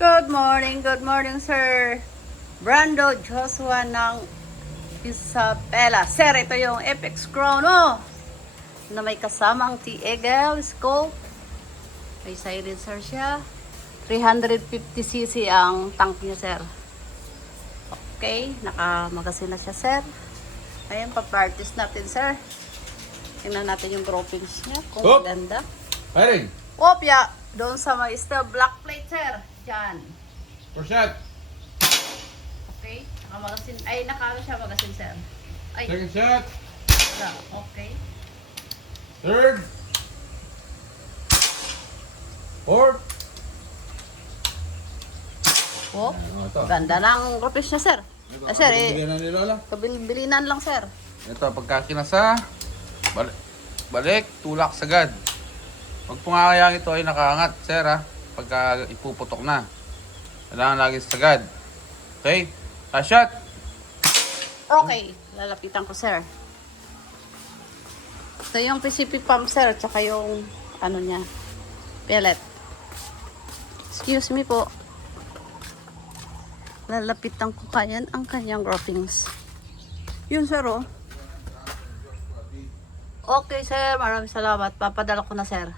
Good morning, sir. Brando Joshua ng Isabela. Sir, ito yung FX Chrono na may kasamang T-Eagle scope. May silencer siya. 350cc ang tank niya, sir. Okay, nakamagasin na siya, sir. Ayan, pa-practice natin, sir. Tingnan natin yung groupings niya, kung Hop! maganda. Firing! Opya, doon sa may steel black plate, sir. Diyan. First shot. Okay, nakamagasin. Ay, nakaano siya magasin, sir. Ay, Second shot. wala. Okay. Third. Fourth. Oh, Ano ito? ganda ng groupings niya, sir. Sir, Bigyan na ni Lola. kabilinan lang, sir. Ito, pagka kinasa, balik, tulak sagad. Pag pungakayang ito ay nakaangat, sir ha. Pagka ipuputok na. Kailangan lagi sagad. Okay? Last shot. Okay, lalapitan ko, sir. Ito yung PCP pump, sir, tsaka yung ano niya, pellet. Excuse me po. Lalapitan ko kayan ang kanyang groupings. Yun, sir, oh. Okay, sir. Maraming salamat. Papadala ko na, sir.